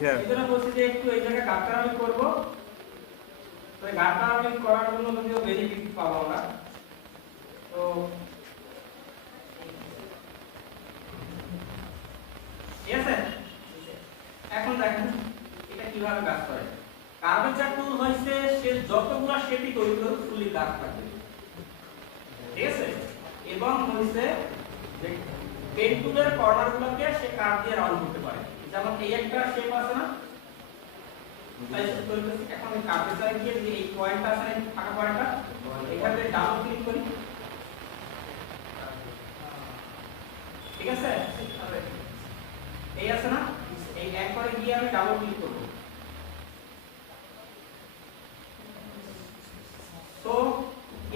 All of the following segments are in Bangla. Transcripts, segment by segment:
স্যার। এই জন্য বলছি যে একটু এই জায়গায় গাঁটটা আমি করবো, তো গাঁটটা আমি করার জন্য যদিও বেনিফিট পাবো আমরা। তো ঠিক আছে, এখন দেখেন এটা কিভাবে কাজ করে। কার্ভেচার টুল হইছে সে যতগুলা শেপই তৈরি করবে ফুলি কার্ভ থাকবে, ঠিক আছে। এবং হইছে যে পেন টুলের কর্নারগুলোকে সে কার্ভ দিয়ে রাউন্ড করতে পারে। যেমন এই একটা শেপ আছে না, তাই তৈরি করতে এখন এই কার্ভেচারে গিয়ে যে এই পয়েন্টটা আছে না, ফাঁকা পয়েন্টটা, এখানে ডাবল ক্লিক করি, ঠিক আছে। এই আছে না, এই একবারে গিয়ে আমি ডাবল ক্লিক করব। তো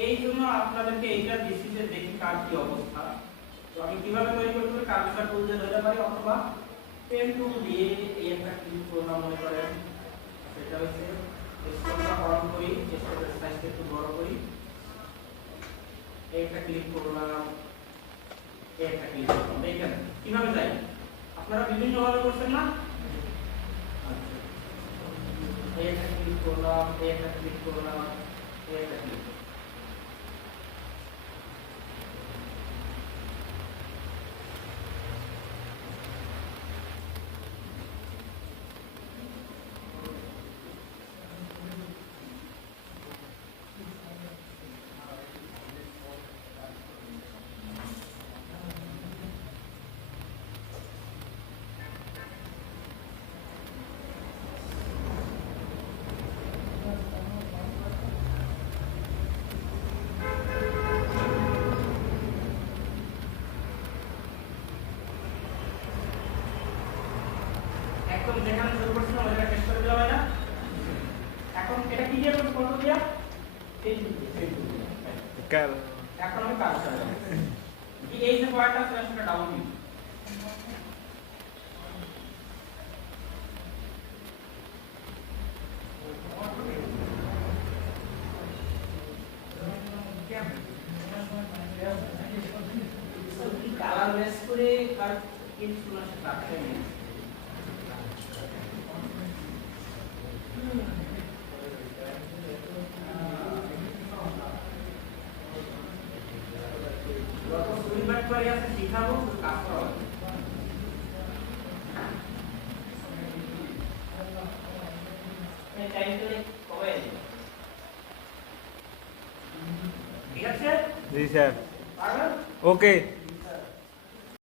এই জন্য আপনাদেরকে এইটা দিছি যে দেখি কার কি অবস্থা। তো আমি কিভাবে তৈরি করতে পারি, কার্ভেচার টুল দিয়ে ধরতে পারি অথবা পেন টুল দিয়ে এই একটা ক্লিক করলাম মনে করেন, সেটা হচ্ছে স্কেলটা অন করি, স্কেলের সাইজটা একটু বড় করি, এই একটা ক্লিক করলাম, এই একটা ক্লিক করলাম। দেখেন কিভাবে যায়, আপনারা বিভিন্ন ভাবে করছেন না। আচ্ছা, এই একটা ক্লিক করলাম, এই একটা ক্লিক করলাম, এই একটা ক্লিক করলাম। একদম যেখানে শুরু করছিলাম ওই জায়গা শেষ করে দিলাম না। এখন এটা কি দিয়ে করব, কত দিয়া, এই কার এখন আমি কাজ করব। এই যে পয়েন্টটা আছে সেটা ডাবল ক্লিক, কালার লেস করে কার কিছু না সেটা রাখতে নেই। যত সুইবাট করে আছে শিখাবো কাজ করা হবে। এই টাইমটা কবে, ঠিক আছে। জি স্যার। পারবেন? ওকে।